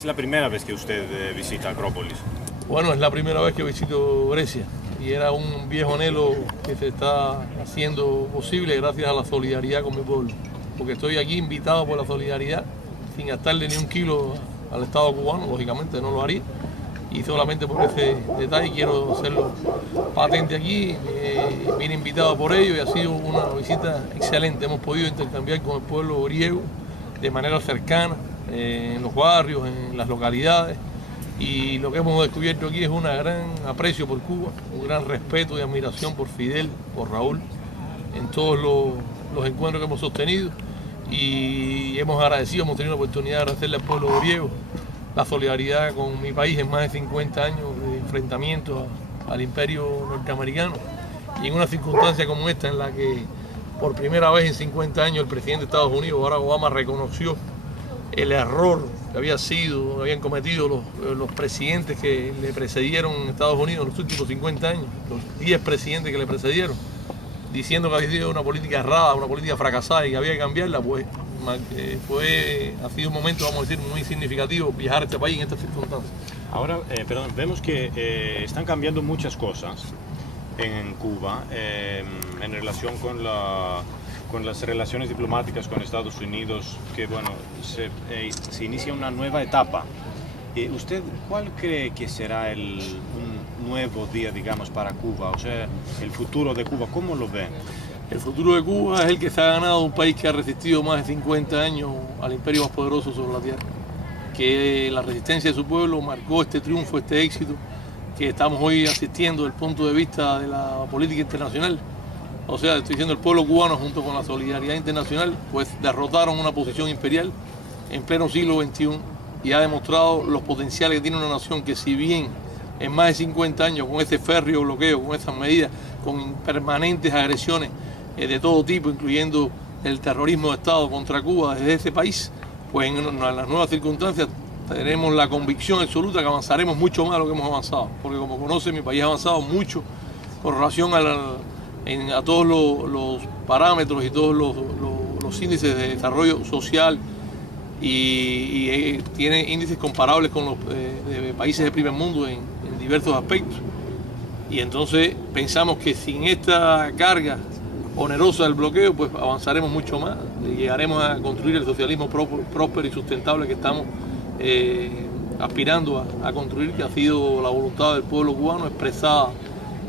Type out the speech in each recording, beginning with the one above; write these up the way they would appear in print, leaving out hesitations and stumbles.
Es la primera vez que usted visita Acrópolis. Bueno, es la primera vez que visito Grecia y era un viejo anhelo que se está haciendo posible gracias a la solidaridad con mi pueblo. Porque estoy aquí invitado por la solidaridad, sin gastarle ni un kilo al Estado cubano, lógicamente no lo haría. Y solamente por ese detalle quiero hacerlo patente aquí. Vine invitado por ello y ha sido una visita excelente. Hemos podido intercambiar con el pueblo griego de manera cercana, en los barrios, en las localidades, y lo que hemos descubierto aquí es un gran aprecio por Cuba, un gran respeto y admiración por Fidel, por Raúl, en todos los encuentros que hemos sostenido, y hemos tenido la oportunidad de agradecerle al pueblo griego la solidaridad con mi país en más de 50 años de enfrentamiento al imperio norteamericano, y en una circunstancia como esta en la que por primera vez en 50 años el presidente de Estados Unidos, Barack Obama, reconoció el error que habían cometido los presidentes que le precedieron en Estados Unidos en los últimos 50 años, los 10 presidentes que le precedieron, diciendo que había sido una política errada, una política fracasada y que había que cambiarla. Pues ha sido un momento, vamos a decir, muy significativo viajar a este país en estas circunstancias. Ahora, vemos que están cambiando muchas cosas en Cuba en relación con las relaciones diplomáticas con Estados Unidos, que bueno, se inicia una nueva etapa. ¿Usted cuál cree que será un nuevo día, digamos, para Cuba? O sea, el futuro de Cuba, ¿cómo lo ve? El futuro de Cuba es el que se ha ganado un país que ha resistido más de 50 años al imperio más poderoso sobre la tierra, que la resistencia de su pueblo marcó este triunfo, este éxito que estamos hoy asistiendo desde el punto de vista de la política internacional. O sea, estoy diciendo, el pueblo cubano junto con la solidaridad internacional pues derrotaron una posición imperial en pleno siglo XXI y ha demostrado los potenciales que tiene una nación que, si bien en más de 50 años con ese férreo bloqueo, con esas medidas, con permanentes agresiones de todo tipo, incluyendo el terrorismo de Estado contra Cuba desde ese país, pues en las nuevas circunstancias tenemos la convicción absoluta que avanzaremos mucho más de lo que hemos avanzado, porque como conoce, mi país ha avanzado mucho con relación a todos los parámetros y todos los índices de desarrollo social, y tiene índices comparables con los de países del primer mundo en diversos aspectos. Y entonces pensamos que sin esta carga onerosa del bloqueo, pues avanzaremos mucho más, llegaremos a construir el socialismo próspero y sustentable que estamos aspirando a construir, que ha sido la voluntad del pueblo cubano expresada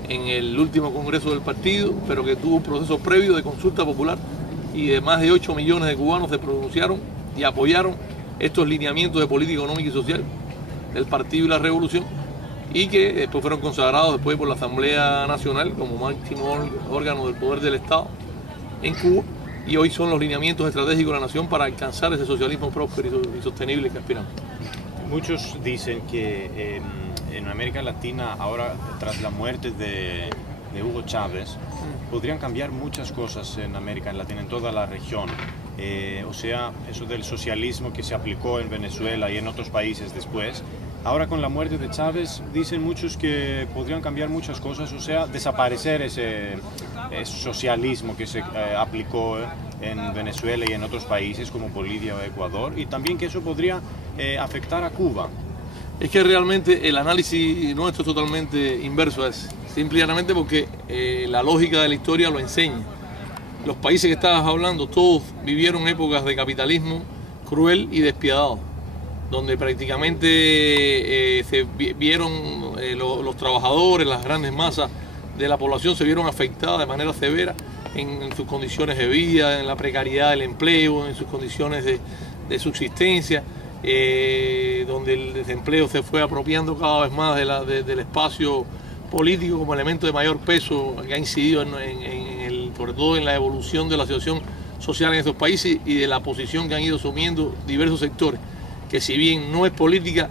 en el último congreso del partido, pero que tuvo un proceso previo de consulta popular, y de más de 8 millones de cubanos se pronunciaron y apoyaron estos lineamientos de política económica y social del partido y la revolución, y que después fueron consagrados después por la Asamblea Nacional como máximo órgano del poder del Estado en Cuba, y hoy son los lineamientos estratégicos de la nación para alcanzar ese socialismo próspero y sostenible que aspiramos. Muchos dicen que en América Latina, ahora tras la muerte de Hugo Chávez, podrían cambiar muchas cosas en América Latina, en toda la región. O sea, eso del socialismo que se aplicó en Venezuela y en otros países después. Ahora con la muerte de Chávez dicen muchos que podrían cambiar muchas cosas, o sea, desaparecer ese socialismo que se aplicó en Venezuela y en otros países como Bolivia o Ecuador, y también que eso podría afectar a Cuba. Es que realmente el análisis nuestro es totalmente inverso a ese, simplemente porque la lógica de la historia lo enseña. Los países que estabas hablando, todos vivieron épocas de capitalismo cruel y despiadado, donde prácticamente se vieron los trabajadores, las grandes masas de la población se vieron afectadas de manera severa en sus condiciones de vida, en la precariedad del empleo, en sus condiciones de subsistencia, donde el desempleo se fue apropiando cada vez más del espacio político como elemento de mayor peso que ha incidido sobre todo en la evolución de la situación social en esos países y de la posición que han ido asumiendo diversos sectores, que si bien no es política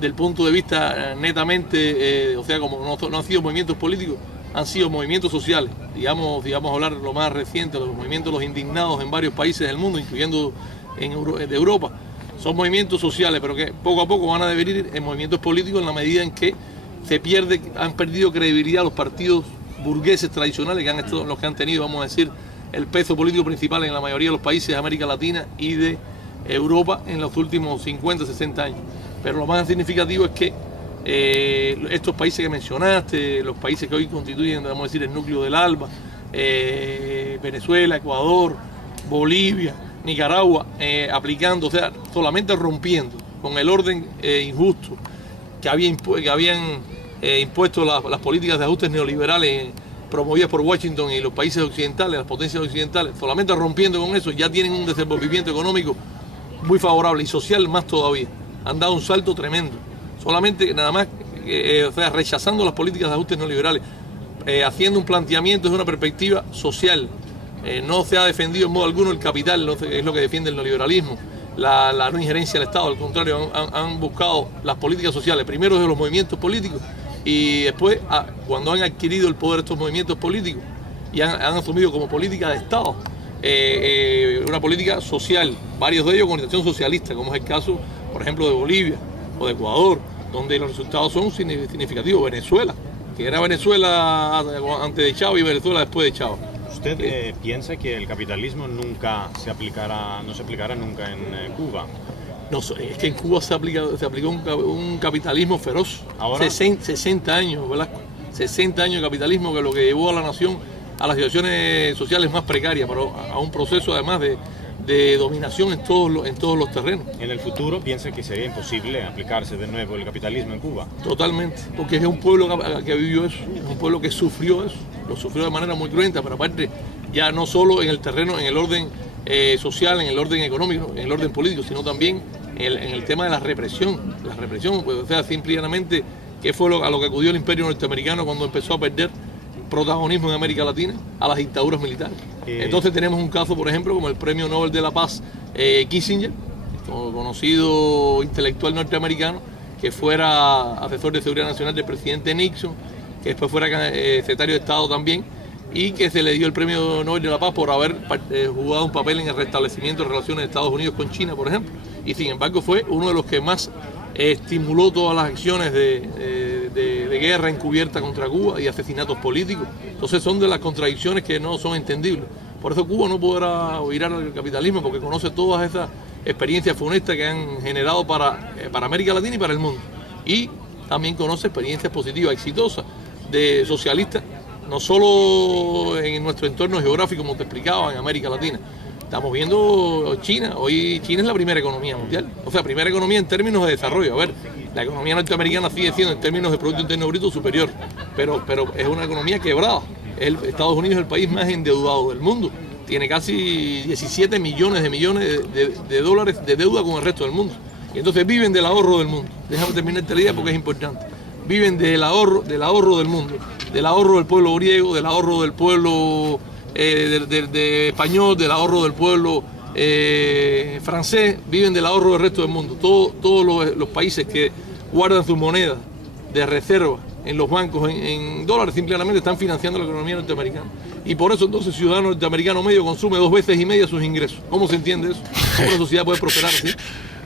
del punto de vista netamente, o sea, como no han sido movimientos políticos, han sido movimientos sociales, digamos hablar lo más reciente, los movimientos de los indignados en varios países del mundo, incluyendo de Europa, son movimientos sociales, pero que poco a poco van a devenir en movimientos políticos en la medida en que han perdido credibilidad los partidos burgueses tradicionales, los que han tenido, vamos a decir, el peso político principal en la mayoría de los países de América Latina y de Europa en los últimos 50, 60 años. pero lo más significativo es que estos países que mencionaste, los países que hoy constituyen, vamos a decir, el núcleo del ALBA, Venezuela, Ecuador, Bolivia, Nicaragua, aplicando, o sea, solamente rompiendo con el orden injusto que habían impuesto las políticas de ajustes neoliberales promovidas por Washington y los países occidentales, las potencias occidentales, solamente rompiendo con eso ya tienen un desenvolvimiento económico muy favorable y social más todavía. Han dado un salto tremendo. Solamente nada más, o sea, rechazando las políticas de ajustes neoliberales, haciendo un planteamiento desde una perspectiva social. No se ha defendido en modo alguno el capital, es lo que defiende el neoliberalismo, la no injerencia del Estado. Al contrario, han buscado las políticas sociales, primero de los movimientos políticos y después, cuando han adquirido el poder estos movimientos políticos y han asumido como política de Estado una política social, varios de ellos con orientación socialista, como es el caso, por ejemplo, de Bolivia o de Ecuador, donde los resultados son significativos. Venezuela, que era Venezuela antes de Chávez y Venezuela después de Chávez. ¿Usted piensa que el capitalismo nunca no se aplicará nunca en Cuba? No, es que en Cuba se aplicó un capitalismo feroz. Ahora 60 años, Velasco. 60 años de capitalismo, que es lo que llevó a la nación a las situaciones sociales más precarias, pero a un proceso además de dominación en todos los terrenos. ¿En el futuro piensa que sería imposible aplicarse de nuevo el capitalismo en Cuba? Totalmente, porque es un pueblo que vivió eso, es un pueblo que sufrió eso, lo sufrió de manera muy cruenta, pero aparte ya no solo en el terreno, en el orden social, en el orden económico, en el orden político, sino también en el tema de la represión. La represión, pues, o sea, simplemente, ¿qué fue a lo que acudió el imperio norteamericano cuando empezó a perder protagonismo en América Latina? A las dictaduras militares. Entonces tenemos un caso, por ejemplo, como el Premio Nobel de la Paz Kissinger, conocido intelectual norteamericano, que fuera asesor de seguridad nacional del presidente Nixon, que después fuera secretario de Estado también, y que se le dio el Premio Nobel de la Paz por haber jugado un papel en el restablecimiento de relaciones de Estados Unidos con China, por ejemplo. Y sin embargo fue uno de los que más estimuló todas las acciones de guerra encubierta contra Cuba y asesinatos políticos. Entonces son de las contradicciones que no son entendibles. Por eso Cuba no podrá virar al capitalismo, porque conoce todas esas experiencias funestas que han generado para América Latina y para el mundo. Y también conoce experiencias positivas, exitosas, de socialistas, no solo en nuestro entorno geográfico, como te explicaba, en América Latina. Estamos viendo China. Hoy China es la primera economía mundial. O sea, primera economía en términos de desarrollo. A ver, la economía norteamericana sigue siendo en términos de Producto Interno Bruto superior, pero es una economía quebrada. Estados Unidos es el país más endeudado del mundo. Tiene casi 17 millones de dólares de deuda con el resto del mundo. Y entonces viven del ahorro del mundo. Déjame terminar esta idea porque es importante. Viven del ahorro del mundo, del ahorro del pueblo griego, del ahorro del pueblo de español, del ahorro del pueblo francés, viven del ahorro del resto del mundo. Todos los países que guardan su moneda de reserva en los bancos en dólares simplemente están financiando la economía norteamericana. Y por eso entonces el ciudadano norteamericano medio consume 2 veces y media sus ingresos. ¿Cómo se entiende eso? ¿Cómo la sociedad puede prosperar así?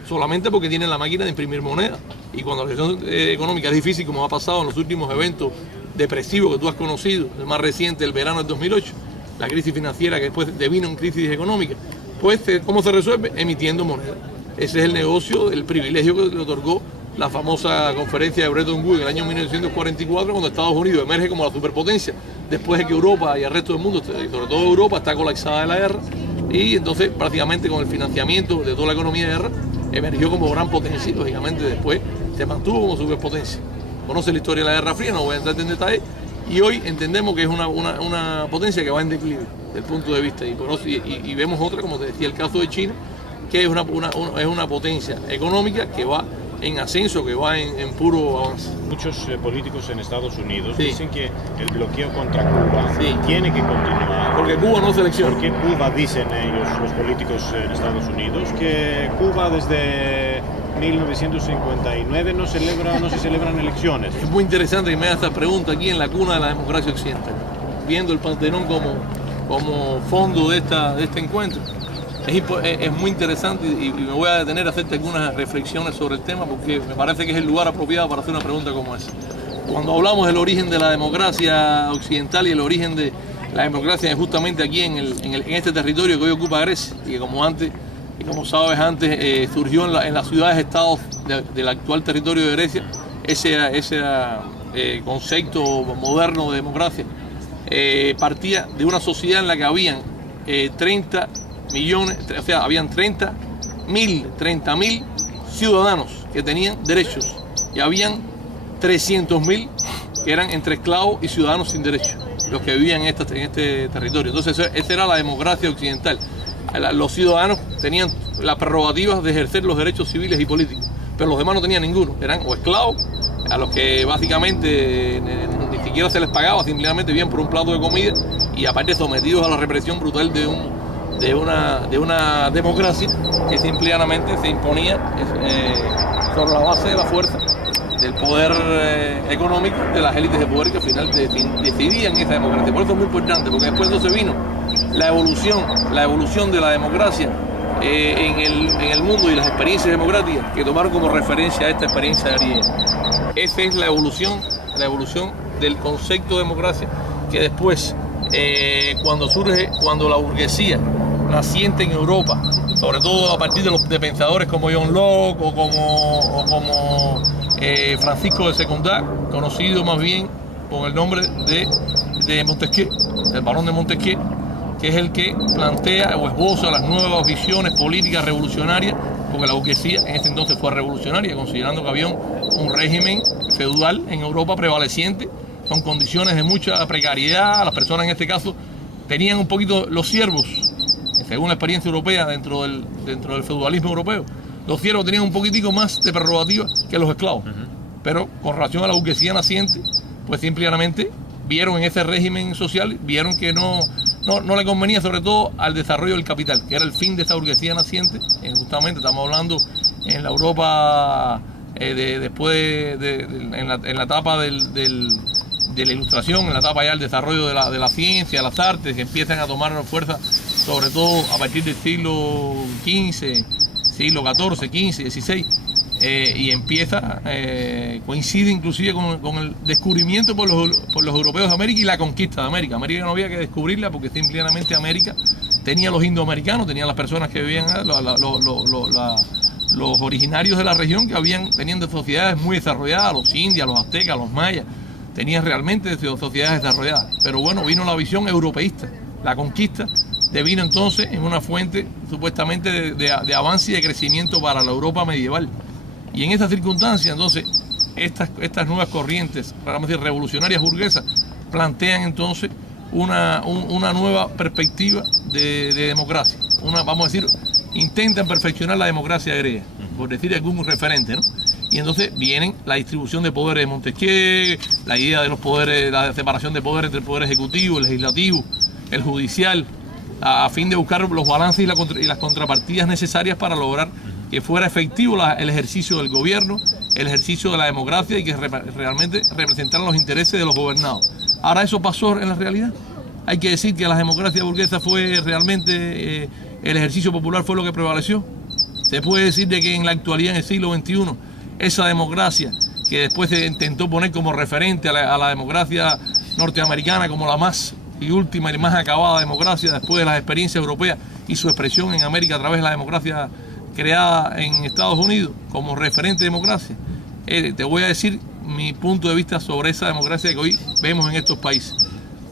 Solamente porque tienen la máquina de imprimir moneda. Y cuando la situación económica es difícil, como ha pasado en los últimos eventos depresivos que tú has conocido, el más reciente, el verano del 2008, la crisis financiera que después devino en crisis económica, pues ¿cómo se resuelve? Emitiendo moneda. Ese es el negocio, el privilegio que le otorgó la famosa conferencia de Bretton Woods en el año 1944, cuando Estados Unidos emerge como la superpotencia, después de que Europa y el resto del mundo, sobre todo Europa, está colapsada de la guerra, y entonces prácticamente con el financiamiento de toda la economía de guerra, emergió como gran potencia y lógicamente después se mantuvo como superpotencia. Conoce la historia de la Guerra Fría, no voy a entrar en detalle, y hoy entendemos que es una potencia que va en declive desde el punto de vista, y vemos otra, como te decía, el caso de China, que es una potencia económica que va en ascenso, que va en puro avance. Muchos políticos en Estados Unidos dicen que el bloqueo contra Cuba tiene que continuar. Porque Cuba no selecciona. Porque Cuba, dicen ellos, los políticos en Estados Unidos, que Cuba desde 1959 no se celebran elecciones. Es muy interesante que me haga esta pregunta aquí en la cuna de la democracia occidental, viendo el Partenón como fondo de este encuentro. Es muy interesante y me voy a detener a hacerte algunas reflexiones sobre el tema porque me parece que es el lugar apropiado para hacer una pregunta como esa. Cuando hablamos del origen de la democracia occidental y el origen de la democracia justamente aquí en este territorio que hoy ocupa Grecia y que como sabes antes surgió en las ciudades-estados del actual territorio de Grecia, ese concepto moderno de democracia, partía de una sociedad en la que habían 30 millones, o sea, habían 30.000 ciudadanos que tenían derechos y habían 300.000 que eran entre esclavos y ciudadanos sin derechos, los que vivían en este territorio. Entonces esa era la democracia occidental. Los ciudadanos tenían las prerrogativas de ejercer los derechos civiles y políticos, pero los demás no tenían ninguno, eran o esclavos, a los que básicamente ni siquiera se les pagaba, simplemente vivían por un plato de comida y aparte sometidos a la represión brutal de una democracia que simplemente se imponía sobre la base de la fuerza, del poder económico, de las élites de poder que al final decidían esa democracia. Por eso es muy importante, porque después entonces vino la evolución de la democracia en el mundo y las experiencias democráticas que tomaron como referencia a esta experiencia griega. Esa es la evolución del concepto de democracia que después, cuando la burguesía naciente en Europa, sobre todo a partir de pensadores como John Locke o como Francisco de Secundá, conocido más bien con el nombre de Montesquieu, el barón de Montesquieu, que es el que plantea o esboza las nuevas visiones políticas revolucionarias, porque la burguesía en ese entonces fue revolucionaria, considerando que había un régimen feudal en Europa prevaleciente, con condiciones de mucha precariedad. Las personas en este caso tenían un poquito los siervos, según la experiencia europea dentro del feudalismo europeo, los siervos tenían un poquitico más de prerrogativa que los esclavos. Pero con relación a la burguesía naciente, pues simplemente vieron en ese régimen social, vieron que no le convenía, sobre todo al desarrollo del capital, que era el fin de esta burguesía naciente. Justamente estamos hablando en la Europa después en la etapa de la ilustración, en la etapa ya del desarrollo de la ciencia, las artes, que empiezan a tomar fuerza, sobre todo a partir del siglo XV, siglo XIV, XV, XVI, y empieza, coincide inclusive con el descubrimiento por los europeos de América y la conquista de América. América no había que descubrirla porque simplemente América tenía los indoamericanos, tenía las personas que vivían, los originarios de la región que tenían sociedades muy desarrolladas, los indios, los aztecas, los mayas, tenían realmente sociedades desarrolladas. Pero bueno, vino la visión europeísta, la conquista devino entonces en una fuente supuestamente de avance y de crecimiento para la Europa medieval. Y en estas circunstancias, entonces, estas nuevas corrientes, vamos a decir, revolucionarias burguesas, plantean entonces una nueva perspectiva de democracia. Vamos a decir, intentan perfeccionar la democracia griega, por decir algún referente, ¿no? Y entonces vienen la distribución de poderes de Montesquieu, la idea de los poderes, la separación de poderes entre el poder ejecutivo, el legislativo, el judicial, a fin de buscar los balances y las contrapartidas necesarias para lograr que fuera efectivo el ejercicio del gobierno, el ejercicio de la democracia y que realmente representaran los intereses de los gobernados. Ahora eso pasó en la realidad. Hay que decir que la democracia burguesa fue realmente, el ejercicio popular fue lo que prevaleció. Se puede decir de que en la actualidad, en el siglo XXI, esa democracia que después se intentó poner como referente a la democracia norteamericana como la más y última y más acabada democracia después de las experiencias europeas y su expresión en América a través de la democracia creada en Estados Unidos como referente de democracia. Te voy a decir mi punto de vista sobre esa democracia que hoy vemos en estos países.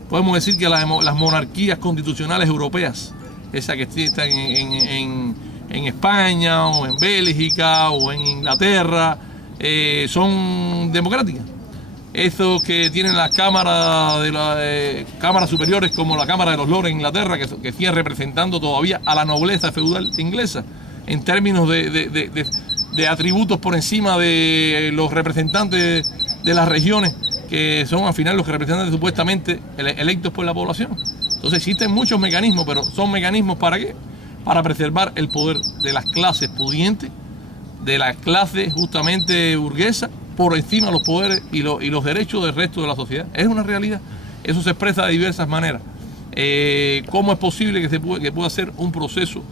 Podemos decir que las monarquías constitucionales europeas, esas que están en España o en Bélgica o en Inglaterra, son democráticas. Esos que tienen las cámaras cámaras superiores como la Cámara de los Lores en Inglaterra, que siguen representando todavía a la nobleza feudal inglesa en términos de atributos por encima de los representantes de las regiones, que son al final los representantes supuestamente electos por la población. Entonces existen muchos mecanismos, pero ¿son mecanismos para qué? Para preservar el poder de las clases pudientes, de las clases justamente burguesas, por encima de los poderes y los derechos del resto de la sociedad. Es una realidad. Eso se expresa de diversas maneras. ¿Cómo es posible que pueda ser un proceso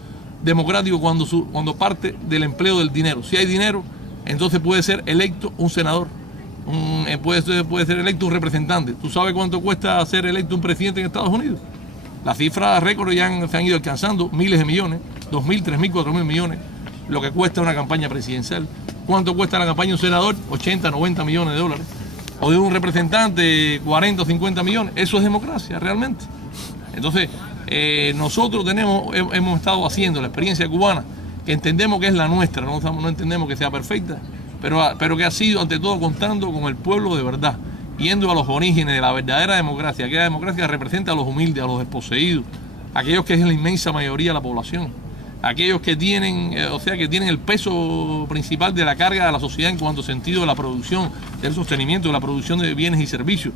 democrático cuando parte del empleo del dinero? Si hay dinero, entonces puede ser electo un senador, puede ser electo un representante. ¿Tú sabes cuánto cuesta ser electo un presidente en Estados Unidos? Las cifras récord ya se han ido alcanzando miles de millones, 2.000, 3.000, 4.000 millones, lo que cuesta una campaña presidencial. ¿Cuánto cuesta la campaña de un senador? 80, 90 millones de dólares. O de un representante, 40 o 50 millones. Eso es democracia, realmente. Entonces, nosotros hemos estado haciendo la experiencia cubana, que entendemos que es la nuestra, no entendemos que sea perfecta, pero que ha sido ante todo contando con el pueblo de verdad, yendo a los orígenes de la verdadera democracia, que la democracia representa a los humildes, a los desposeídos, aquellos que es la inmensa mayoría de la población, aquellos que tienen, que tienen el peso principal de la carga de la sociedad en cuanto a sentido de la producción, del sostenimiento, de la producción de bienes y servicios.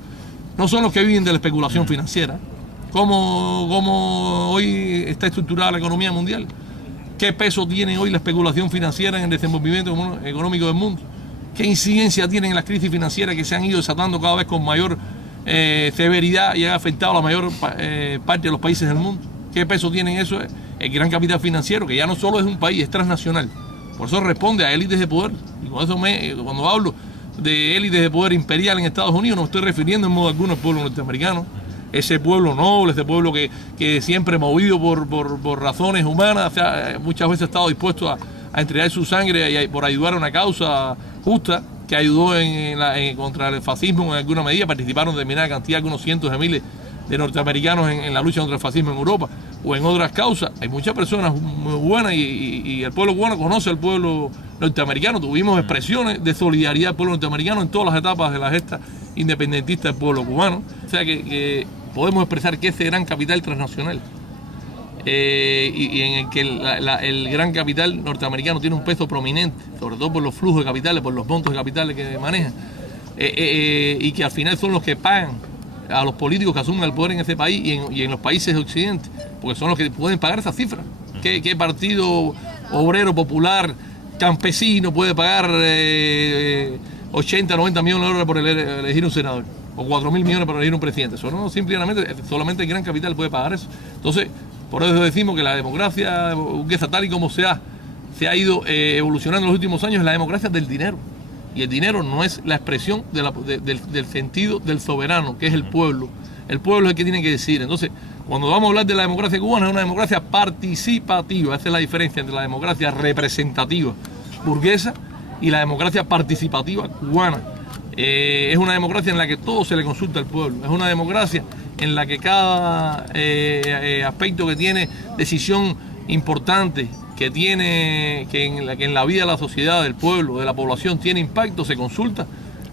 No son los que viven de la especulación financiera. ¿Cómo hoy está estructurada la economía mundial? ¿Qué peso tiene hoy la especulación financiera en el desenvolvimiento económico del mundo? ¿Qué incidencia tienen las crisis financieras que se han ido desatando cada vez con mayor severidad y han afectado a la mayor parte de los países del mundo? ¿Qué peso tiene eso? El gran capital financiero, que ya no solo es un país, es transnacional. Por eso responde a élites de poder. Y con eso cuando hablo de élites de poder imperial en Estados Unidos, no me estoy refiriendo en modo alguno al pueblo norteamericano. Ese pueblo noble, ese pueblo que siempre movido por razones humanas, muchas veces ha estado dispuesto a entregar su sangre por ayudar a una causa justa, que ayudó contra el fascismo en alguna medida. Participaron de determinada cantidad, algunos cientos de miles de norteamericanos en la lucha contra el fascismo en Europa o en otras causas. Hay muchas personas muy buenas y el pueblo cubano conoce al pueblo norteamericano. Tuvimos expresiones de solidaridad del pueblo norteamericano en todas las etapas de la gesta independentista del pueblo cubano. O sea que podemos expresar que ese gran capital transnacional y en el que el gran capital norteamericano tiene un peso prominente, sobre todo por los flujos de capitales, por los montos de capitales que manejan, y que al final son los que pagan a los políticos que asumen el poder en ese país y en los países de Occidente, porque son los que pueden pagar esa cifra. ¿Qué partido obrero, popular, campesino puede pagar 80, 90 millones de dólares por elegir un senador? O 4.000 millones para elegir un presidente. Eso no, solamente el gran capital puede pagar eso. Entonces, por eso decimos que la democracia burguesa, tal y como se ha ido evolucionando en los últimos años, es la democracia del dinero. Y el dinero no es la expresión del sentido del soberano, que es el pueblo. El pueblo es el que tiene que decidir. Entonces, cuando vamos a hablar de la democracia cubana, es una democracia participativa. Esa es la diferencia entre la democracia representativa burguesa y la democracia participativa cubana. Es una democracia en la que todo se le consulta al pueblo. Es una democracia en la que cada aspecto que tiene decisión importante, que en la vida de la sociedad, del pueblo, de la población, tiene impacto, se consulta.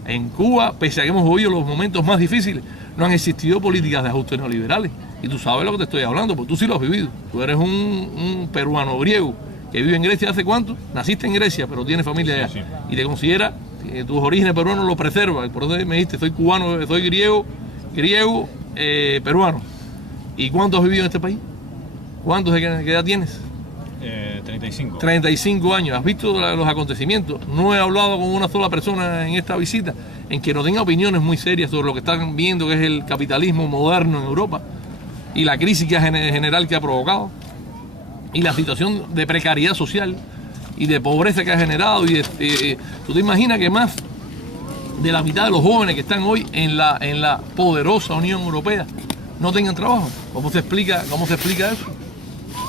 En Cuba, pese a que hemos oído los momentos más difíciles, no han existido políticas de ajuste neoliberales. Y tú sabes lo que te estoy hablando, porque tú sí lo has vivido. Tú eres un peruano griego que vive en Grecia ¿hace cuánto? Naciste en Grecia, pero tienes familia allá. Sí. Y te considera tus orígenes peruanos lo preservan. Por eso me dijiste, soy cubano, soy griego, peruano. ¿Y cuánto has vivido en este país? ¿Qué edad tienes? 35. 35 años. ¿Has visto los acontecimientos? No he hablado con una sola persona en esta visita en que no tenga opiniones muy serias sobre lo que están viendo, que es el capitalismo moderno en Europa y la crisis general que ha provocado y la situación de precariedad social y de pobreza que ha generado. ¿Tú te imaginas que más de la mitad de los jóvenes que están hoy en la poderosa Unión Europea no tengan trabajo? ¿Cómo se explica eso?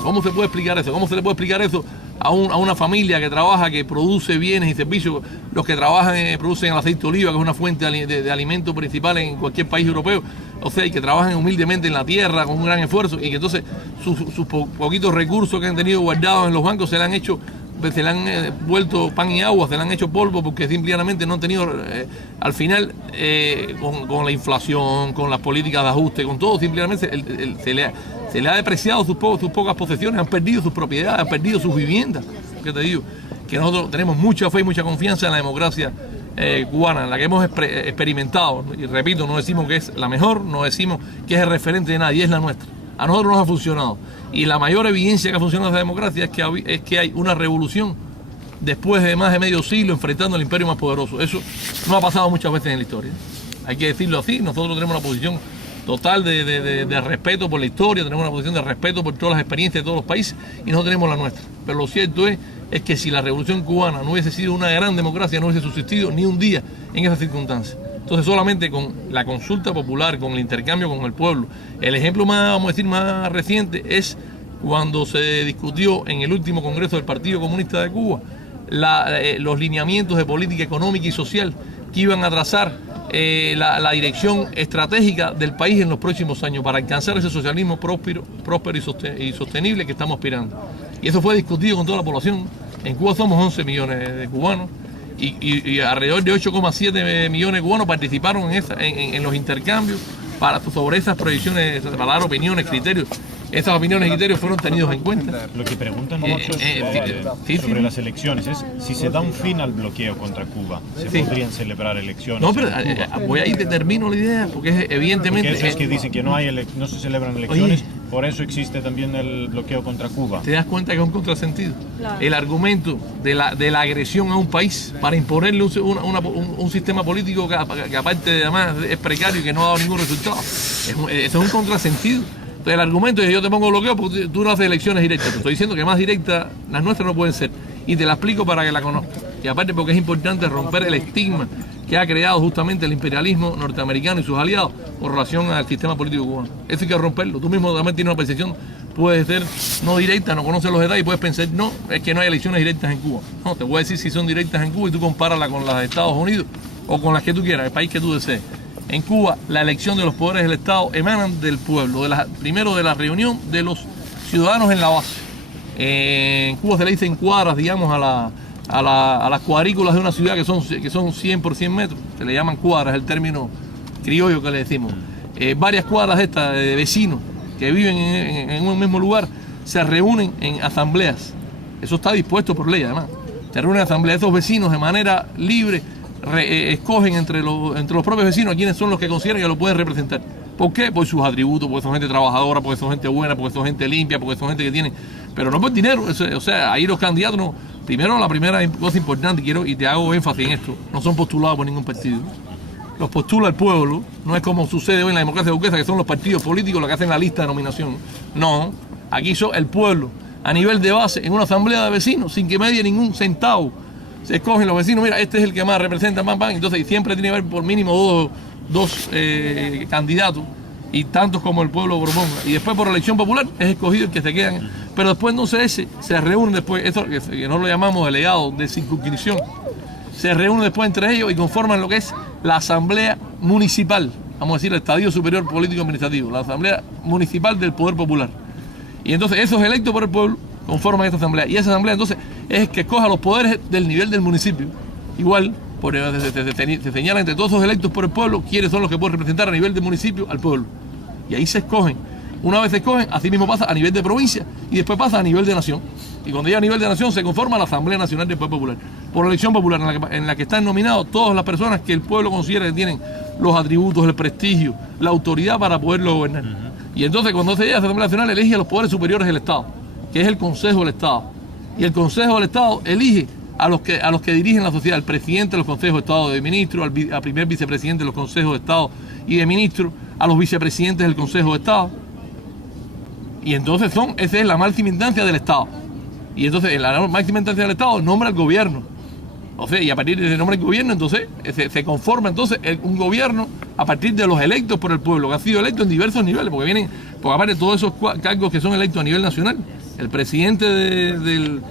¿Cómo se puede explicar eso? ¿Cómo se le puede explicar eso a una familia que trabaja, que produce bienes y servicios? Los que trabajan producen el aceite de oliva, que es una fuente de alimento principal en cualquier país europeo. O sea, y que trabajan humildemente en la tierra con un gran esfuerzo, y que entonces sus poquitos recursos que han tenido guardados en los bancos se le han vuelto pan y agua, se le han hecho polvo, porque simplemente no han tenido, al final, con la inflación, con las políticas de ajuste, con todo, simplemente se le ha depreciado sus pocas posesiones, han perdido sus propiedades, han perdido sus viviendas. ¿Qué te digo? Que nosotros tenemos mucha fe y mucha confianza en la democracia cubana, en la que hemos experimentado. Y repito, no decimos que es la mejor, no decimos que es el referente de nadie, es la nuestra. A nosotros nos ha funcionado. Y la mayor evidencia que ha funcionado esa democracia es que hay una revolución después de más de medio siglo enfrentando al imperio más poderoso. Eso no ha pasado muchas veces en la historia. Hay que decirlo así. Nosotros tenemos una posición total de respeto por la historia, tenemos una posición de respeto por todas las experiencias de todos los países, y no tenemos la nuestra. Pero lo cierto es que si la revolución cubana no hubiese sido una gran democracia, no hubiese subsistido ni un día en esas circunstancias. Entonces, solamente con la consulta popular, con el intercambio con el pueblo. El ejemplo más reciente es cuando se discutió en el último congreso del Partido Comunista de Cuba los lineamientos de política económica y social que iban a trazar la dirección estratégica del país en los próximos años para alcanzar ese socialismo próspero y sostenible que estamos aspirando. Y eso fue discutido con toda la población. En Cuba somos 11 millones de cubanos y alrededor de 8,7 millones de cubanos participaron en los intercambios sobre esas proyecciones, para dar opiniones, criterios. Esas opiniones y criterios fueron tenidos en cuenta. Lo que preguntan muchos sobre las elecciones es si se da un fin al bloqueo contra Cuba, ¿se podrían celebrar elecciones? No, pero voy ahí, te termino la idea, porque evidentemente... Porque esos que dicen que no se celebran elecciones, por eso existe también el bloqueo contra Cuba. ¿Te das cuenta que es un contrasentido? Claro. El argumento de la agresión a un país para imponerle un sistema político que aparte de además es precario y que no ha dado ningún resultado. Eso es un contrasentido. Entonces el argumento es que yo te pongo bloqueo porque tú no haces elecciones directas. Te estoy diciendo que más directas las nuestras no pueden ser. Y te la explico para que la conozcas. Y aparte porque es importante romper el estigma que ha creado justamente el imperialismo norteamericano y sus aliados con relación al sistema político cubano. Eso hay que romperlo. Tú mismo también tienes una percepción, puede ser no directa, no conoces los detalles y puedes pensar, no, es que no hay elecciones directas en Cuba. No, te voy a decir si son directas en Cuba y tú compárala con las de Estados Unidos o con las que tú quieras, el país que tú desees. En Cuba, la elección de los poderes del Estado emanan del pueblo, primero de la reunión de los ciudadanos en la base. En Cuba se le dicen cuadras, digamos, a las cuadrículas de una ciudad que son 100 por 100 metros. Se le llaman cuadras, es el término criollo que le decimos. Varias cuadras estas de vecinos que viven en un mismo lugar se reúnen en asambleas. Eso está dispuesto por ley, además. Se reúnen en asambleas. Esos vecinos de manera libre escogen entre los propios vecinos a quienes son los que consideran que lo pueden representar. ¿Por qué? Por sus atributos, porque son gente trabajadora, porque son gente buena, porque son gente limpia, porque son gente que tiene... Pero no por dinero, o sea, ahí los candidatos no... Primero, la primera cosa importante, y te hago énfasis en esto, no son postulados por ningún partido. Los postula el pueblo, no es como sucede hoy en la democracia burguesa, que son los partidos políticos los que hacen la lista de nominación. No, aquí son el pueblo, a nivel de base, en una asamblea de vecinos, sin que medie ningún centavo. Se escogen los vecinos, mira, este es el que más representa, entonces siempre tiene que haber por mínimo dos candidatos, y tantos como el pueblo proponga. Y después por elección popular es escogido el que se queda. Pero después entonces se reúnen después, esto que no lo llamamos delegado de circunscripción, se reúnen después entre ellos y conforman lo que es la asamblea municipal, vamos a decir el estadio superior político administrativo, la asamblea municipal del poder popular. Y entonces esos electos por el pueblo conforman esta asamblea. Y esa asamblea entonces es el que escoja los poderes del nivel del municipio. Igual, se señala entre todos esos electos por el pueblo quiénes son los que pueden representar a nivel del municipio al pueblo. Y ahí se escogen. Una vez se escogen, así mismo pasa a nivel de provincia y después pasa a nivel de nación. Y cuando llega a nivel de nación se conforma la Asamblea Nacional del Poder Popular. Por elección popular, en la que están nominados todas las personas que el pueblo considera que tienen los atributos, el prestigio, la autoridad para poderlo gobernar. Y entonces cuando se llega a la Asamblea Nacional elige a los poderes superiores del Estado, que es el Consejo del Estado. Y el Consejo del Estado elige a los que dirigen la sociedad, al presidente de los consejos de Estado de ministros, al primer vicepresidente de los consejos de Estado y de ministros, a los vicepresidentes del Consejo de Estado. Y entonces esa es la máxima instancia del Estado. Y entonces en la máxima instancia del Estado nombra al gobierno. O sea, y a partir de ese nombre del gobierno, entonces se conforma entonces un gobierno a partir de los electos por el pueblo, que ha sido electo en diversos niveles, porque aparte de todos esos cargos que son electos a nivel nacional, el presidente del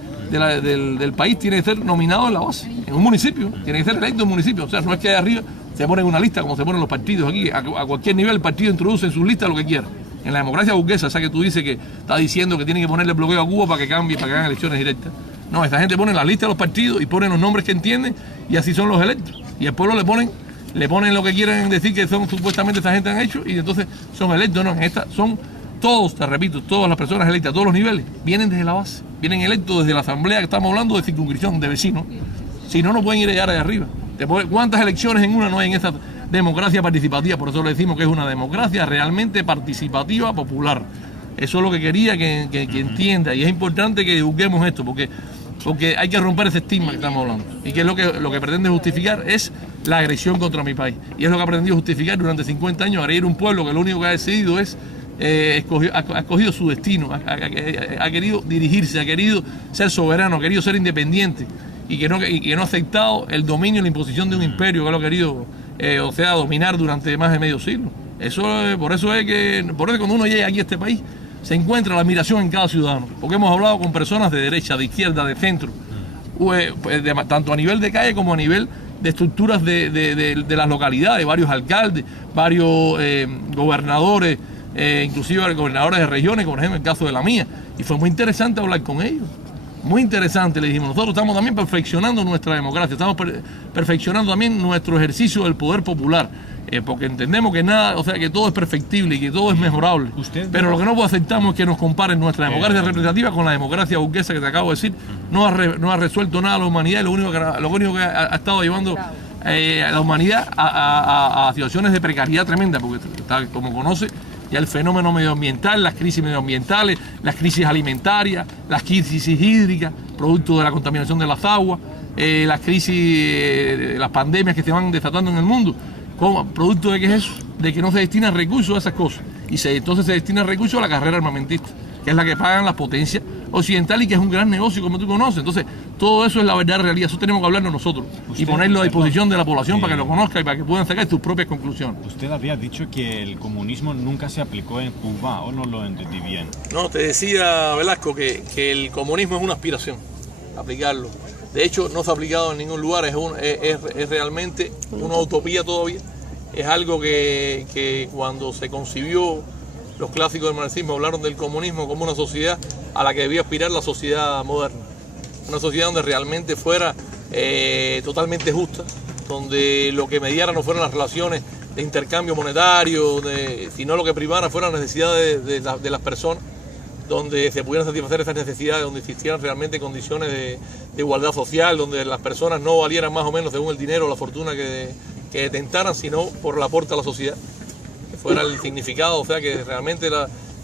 país tiene que ser nominado en la base, en un municipio, tiene que ser electo en un municipio. O sea, no es que de arriba se pone en una lista como se ponen los partidos aquí, a cualquier nivel el partido introduce en sus listas lo que quiera. En la democracia burguesa, esa que tú dices que está diciendo que tiene que ponerle bloqueo a Cuba para que cambie, para que hagan elecciones directas. No, esta gente pone la lista de los partidos y ponen los nombres que entienden y así son los electos. Y el pueblo le ponen lo que quieren decir que son supuestamente esta gente han hecho y entonces son electos. No, son todos, te repito, todas las personas electas, a todos los niveles, vienen desde la base, vienen electos desde la asamblea que estamos hablando de circunscripción, de vecinos. Si no, no pueden ir allá de arriba. ¿Cuántas elecciones en una no hay en esta democracia participativa? Por eso le decimos que es una democracia realmente participativa popular. Eso es lo que quería que entienda, y es importante que busquemos esto, porque hay que romper ese estigma que estamos hablando, y que es lo que pretende justificar es la agresión contra mi país, y es lo que ha pretendido justificar durante 50 años, agredir un pueblo que lo único que ha decidido es, ha escogido su destino, ha querido dirigirse, ha querido ser soberano, ha querido ser independiente, y que no ha aceptado el dominio y la imposición de un imperio que lo ha querido, dominar durante más de medio siglo. Por eso cuando uno llega aquí a este país, se encuentra la admiración en cada ciudadano, porque hemos hablado con personas de derecha, de izquierda, de centro, tanto a nivel de calle como a nivel de estructuras de las localidades, varios alcaldes, varios gobernadores, inclusive gobernadores de regiones, por ejemplo, en el caso de la mía. Y fue muy interesante hablar con ellos. Muy interesante, le dijimos, nosotros estamos también perfeccionando nuestra democracia, estamos perfeccionando también nuestro ejercicio del poder popular, porque entendemos que nada, o sea, que todo es perfectible y que todo es mejorable. Pero lo que no aceptamos es que nos comparen nuestra democracia representativa con la democracia burguesa que te acabo de decir. No ha resuelto nada a la humanidad, y lo único que ha estado llevando a la humanidad a situaciones de precariedad tremenda, porque como conoce, ya el fenómeno medioambiental, las crisis medioambientales, las crisis alimentarias, las crisis hídricas, producto de la contaminación de las aguas, las crisis, las pandemias que se van desatando en el mundo, producto de qué es eso, de que no se destinan recursos a esas cosas, y entonces se destinan recursos a la carrera armamentista, que es la que pagan las potencias occidentales y que es un gran negocio como tú conoces. Entonces todo eso es la verdadera realidad, eso tenemos que hablarlo nosotros y ponerlo a disposición de la población para que lo conozca y para que puedan sacar sus propias conclusiones. Usted había dicho que el comunismo nunca se aplicó en Cuba, ¿o no lo entendí bien? No, te decía, Velasco, que el comunismo es una aspiración, aplicarlo. De hecho, no se ha aplicado en ningún lugar, es realmente una utopía todavía. Es algo que cuando se concibió, los clásicos del marxismo hablaron del comunismo como una sociedad a la que debía aspirar la sociedad moderna. Una sociedad donde realmente fuera totalmente justa, donde lo que mediara no fueran las relaciones de intercambio monetario, sino lo que primara fueran las necesidades de las personas, donde se pudieran satisfacer esas necesidades, donde existieran realmente condiciones de igualdad social, donde las personas no valieran más o menos según el dinero o la fortuna que detentaran, sino por el aporte a la sociedad, que fuera el significado, o sea, que realmente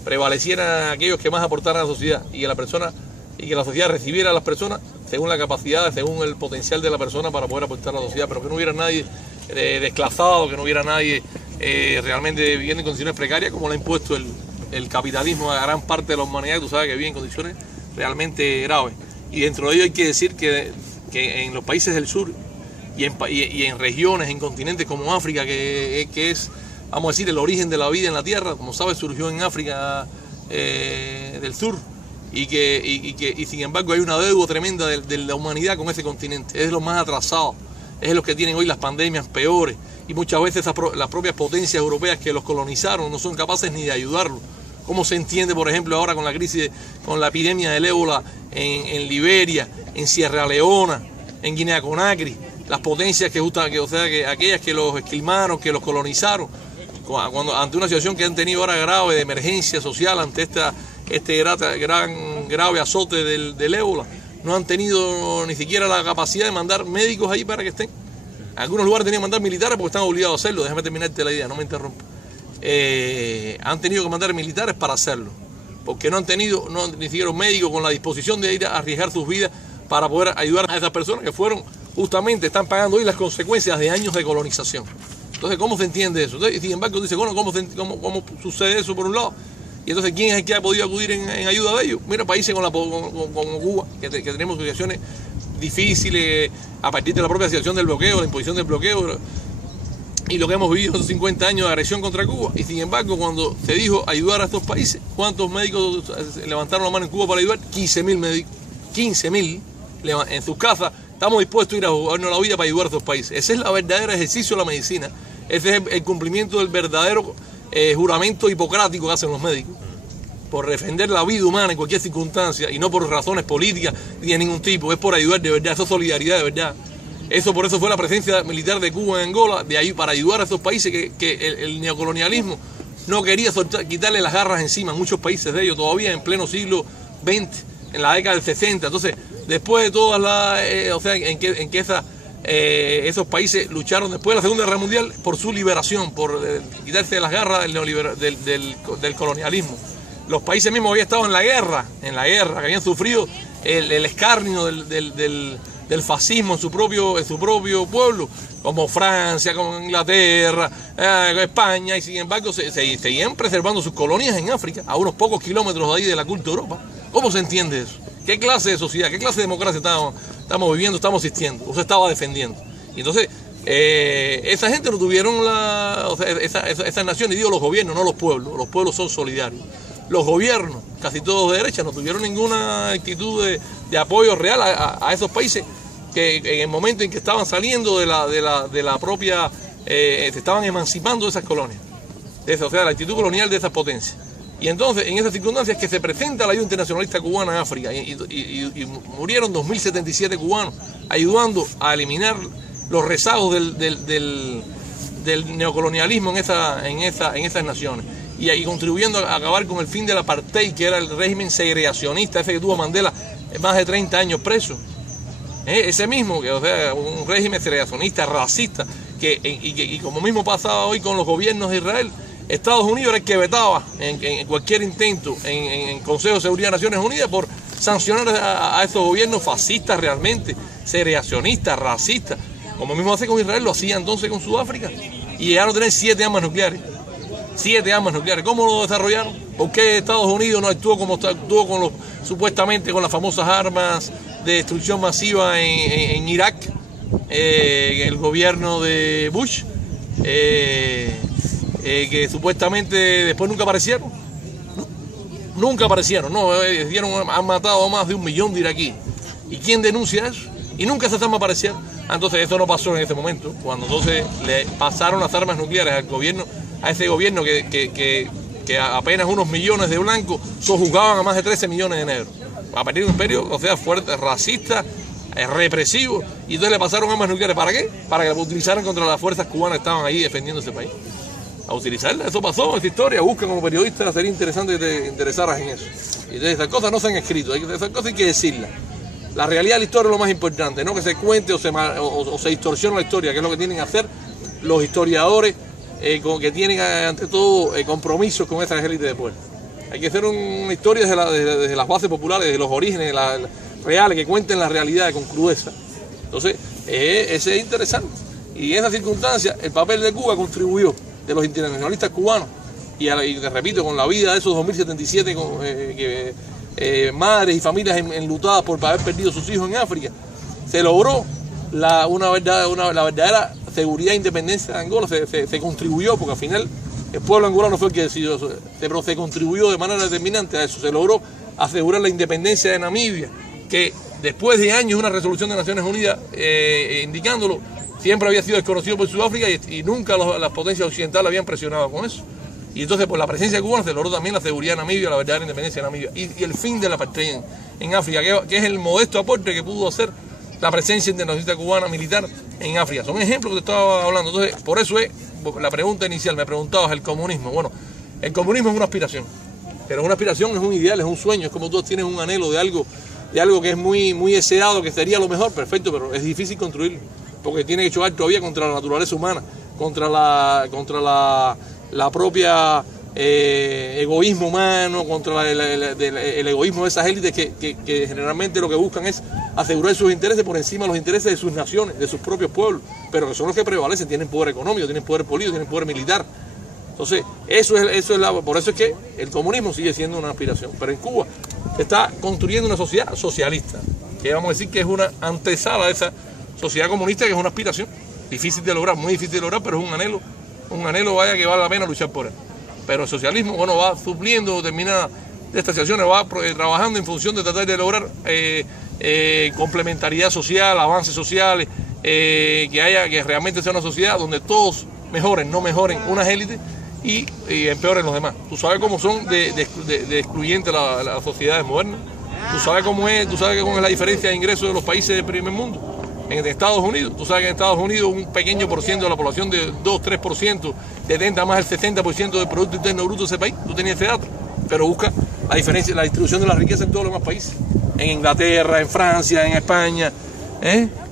prevalecieran aquellos que más aportaran a la sociedad y que la sociedad recibiera a las personas según la capacidad, según el potencial de la persona para poder aportar a la sociedad, pero que no hubiera nadie desclasado, que no hubiera nadie realmente viviendo en condiciones precarias como lo ha impuesto el capitalismo a gran parte de la humanidad. Tú sabes que vive en condiciones realmente graves. Y dentro de ello hay que decir que en los países del sur y en regiones, en continentes como África, que es, vamos a decir, el origen de la vida en la Tierra, como sabes, surgió en África del sur, y sin embargo hay una deuda tremenda de la humanidad con ese continente. Es de los más atrasados, es de los que tienen hoy las pandemias peores, y muchas veces las propias potencias europeas que los colonizaron no son capaces ni de ayudarlos. ¿Cómo se entiende, por ejemplo, ahora con la crisis, con la epidemia del ébola en Liberia, en Sierra Leona, en Guinea Conakry? Las potencias que aquellas que los esquilmaron, que los colonizaron, ante una situación que han tenido ahora grave de emergencia social, ante este grave azote del ébola, no han tenido ni siquiera la capacidad de mandar médicos ahí para que estén. En algunos lugares tenían que mandar militares porque están obligados a hacerlo. Déjame terminarte la idea, no me interrumpa. Han tenido que mandar militares para hacerlo, porque no han tenido ni siquiera un médico con la disposición de ir a arriesgar sus vidas para poder ayudar a esas personas que justamente están pagando hoy las consecuencias de años de colonización. Entonces, ¿cómo se entiende eso? Entonces, sin embargo, dice, bueno, ¿cómo sucede eso por un lado? Y entonces, ¿quién es el que ha podido acudir en ayuda de ellos? Mira, países como Cuba, que tenemos situaciones difíciles a partir de la propia situación del bloqueo, la imposición del bloqueo, y lo que hemos vivido en 50 años de agresión contra Cuba. Y sin embargo, cuando se dijo ayudar a estos países, ¿cuántos médicos levantaron la mano en Cuba para ayudar? 15.000 médicos. 15.000 en sus casas. Estamos dispuestos a ir a jugarnos la vida para ayudar a estos países. Ese es el verdadero ejercicio de la medicina. Ese es el cumplimiento del verdadero juramento hipocrático que hacen los médicos, por defender la vida humana en cualquier circunstancia, y no por razones políticas ni de ningún tipo. Es por ayudar de verdad, eso es solidaridad de verdad. Por eso fue la presencia militar de Cuba en Angola, para ayudar a esos países que el neocolonialismo no quería quitarle las garras encima, muchos países de ellos todavía en pleno siglo XX, en la década del 60. Entonces, después de todas esos países lucharon después de la Segunda Guerra Mundial por su liberación, por quitarse de las garras del colonialismo. Los países mismos habían estado en la guerra, que habían sufrido el escarnio del fascismo en su propio pueblo, como Francia, como Inglaterra, España, y sin embargo seguían preservando sus colonias en África, a unos pocos kilómetros de ahí de la culta Europa. ¿Cómo se entiende eso? ¿Qué clase de sociedad, qué clase de democracia estamos viviendo, estamos asistiendo? Usted estaba defendiendo. Y entonces, esa gente no tuvieron esas naciones, digo los gobiernos, no los pueblos. Los pueblos son solidarios. los gobiernos, casi todos de derecha, no tuvieron ninguna actitud de apoyo real a esos países que en el momento en que estaban saliendo de la propia, se estaban emancipando de esas colonias, o sea, la actitud colonial de esas potencias. Y entonces, en esas circunstancias que se presenta la ayuda internacionalista cubana en África y murieron 2.077 cubanos, ayudando a eliminar los rezagos del neocolonialismo en esas naciones y contribuyendo a acabar con el fin del apartheid, que era el régimen segregacionista, ese que tuvo Mandela más de 30 años preso. Ese mismo, o sea, un régimen segregacionista, racista, y como mismo pasaba hoy con los gobiernos de Israel, Estados Unidos era el que vetaba en cualquier intento en Consejo de Seguridad de Naciones Unidas por sancionar a esos gobiernos fascistas realmente, segregacionistas, racistas. Como mismo hace con Israel, lo hacía entonces con Sudáfrica. Y llegaron a tener 7 armas nucleares. 7 armas nucleares. ¿Cómo lo desarrollaron? ¿Por qué Estados Unidos no actuó como actuó supuestamente con las famosas armas de destrucción masiva en Irak? El gobierno de Bush. Que supuestamente después nunca aparecieron. Nunca aparecieron, no, han matado a más de 1 millón de iraquíes. ¿Y quién denuncia eso? Y nunca esas armas aparecieron. Entonces eso no pasó en ese momento, cuando entonces le pasaron las armas nucleares al gobierno, a ese gobierno que apenas unos millones de blancos sojuzgaban a más de 13 millones de negros. A partir de un imperio, o sea, fuerte, racista, represivo, y entonces le pasaron armas nucleares. ¿Para qué? Para que las utilizaran contra las fuerzas cubanas que estaban ahí defendiendo ese país. A utilizarla, eso pasó, esa historia, busca como periodista, sería interesante que te interesaras en eso. Y entonces esas cosas no se han escrito, esas cosas hay que decirlas. La realidad de la historia es lo más importante, no que se cuente o se distorsione la historia, que es lo que tienen que hacer los historiadores que tienen ante todo compromisos con esas élites de pueblo. Hay que hacer una historia desde las bases populares, desde los orígenes reales, que cuenten la realidad con crudeza. Entonces, ese es interesante. Y en esa circunstancia, el papel de Cuba contribuyó, de los internacionalistas cubanos, y te repito, con la vida de esos 2077 madres y familias enlutadas por haber perdido sus hijos en África, se logró la verdadera seguridad e independencia de Angola. Se contribuyó, porque al final el pueblo angolano fue el que decidió eso, pero se contribuyó de manera determinante a eso. Se logró asegurar la independencia de Namibia, que después de años una resolución de Naciones Unidas indicándolo, siempre había sido desconocido por Sudáfrica y nunca las potencias occidentales habían presionado con eso. Y entonces por la presencia cubana se logró también la seguridad de Namibia, la verdadera independencia de Namibia y el fin de la apartheid en África, que es el modesto aporte que pudo hacer la presencia internacionalista cubana militar en África. Son ejemplos que te estaba hablando. Entonces, por eso es la pregunta inicial, me preguntabas el comunismo. Bueno, el comunismo es una aspiración, pero una aspiración es un ideal, es un sueño, es como tú tienes un anhelo de algo que es muy deseado, que sería lo mejor, perfecto, pero es difícil construirlo, porque tiene que chocar todavía contra la naturaleza humana, contra la propia egoísmo humano, contra el egoísmo de esas élites que generalmente lo que buscan es asegurar sus intereses por encima de los intereses de sus naciones, de sus propios pueblos, pero que son los que prevalecen, tienen poder económico, tienen poder político, tienen poder militar. Entonces, por eso es que el comunismo sigue siendo una aspiración. Pero en Cuba se está construyendo una sociedad socialista, que vamos a decir que es una antesala de esa sociedad comunista, que es una aspiración difícil de lograr, muy difícil de lograr, pero es un anhelo vaya que vale la pena luchar por él. Pero el socialismo, bueno, va supliendo determinadas de estas situaciones, va trabajando en función de tratar de lograr complementariedad social, avances sociales, que realmente sea una sociedad donde todos mejoren, no mejoren unas élites y empeoren los demás. Tú sabes cómo son de excluyentes las sociedades modernas. Tú sabes cómo es la diferencia de ingresos de los países del primer mundo. En Estados Unidos, tú sabes que en Estados Unidos un pequeño por ciento de la población, de 2-3%, detenta más del 60% del Producto Interno Bruto de ese país. Tú tenías ese dato, pero busca la diferencia, la distribución de la riqueza en todos los demás países. En Inglaterra, en Francia, en España,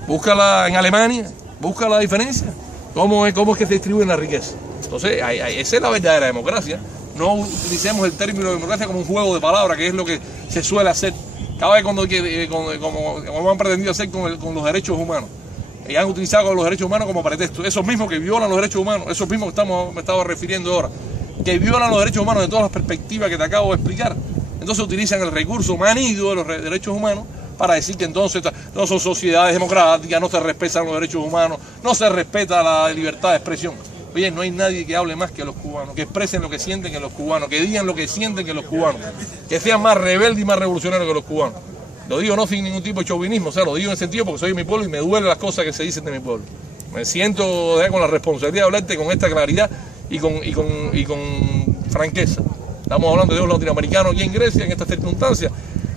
búscala en Alemania, busca la diferencia. ¿Cómo es que se distribuye la riqueza? Entonces, esa es la verdadera democracia. No utilicemos el término de democracia como un juego de palabras, que es lo que se suele hacer. Cada vez como han pretendido hacer con los derechos humanos. Y han utilizado los derechos humanos como pretexto. Esos mismos que violan los derechos humanos, esos mismos que me estaba refiriendo ahora, que violan los derechos humanos de todas las perspectivas que te acabo de explicar. Entonces utilizan el recurso manido de los derechos humanos para decir que entonces no son sociedades democráticas, no se respetan los derechos humanos, no se respeta la libertad de expresión. Oye, no hay nadie que hable más que los cubanos, que expresen lo que sienten que los cubanos, que digan lo que sienten que los cubanos, que sean más rebeldes y más revolucionarios que los cubanos. Lo digo no sin ningún tipo de chauvinismo, o sea, lo digo en el sentido porque soy de mi pueblo y me duelen las cosas que se dicen de mi pueblo. Me siento con la responsabilidad de hablarte con esta claridad y con franqueza. Estamos hablando de un latinoamericano aquí en Grecia, en estas circunstancias,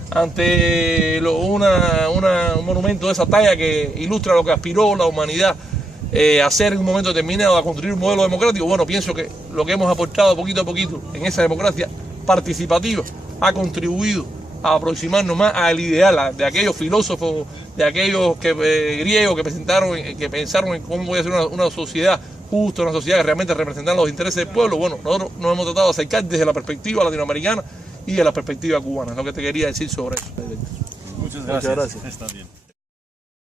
ante un monumento de esa talla que ilustra lo que aspiró la humanidad a hacer en un momento determinado, a construir un modelo democrático. Bueno, pienso que lo que hemos aportado poquito a poquito en esa democracia participativa ha contribuido a aproximarnos más al ideal de aquellos filósofos, de aquellos griegos que pensaron en cómo voy a ser una sociedad justa, una sociedad que realmente representara los intereses del pueblo. Bueno, nosotros nos hemos tratado de acercar desde la perspectiva latinoamericana y de la perspectiva cubana. Es lo que te quería decir sobre eso. Muchas gracias. Está bien.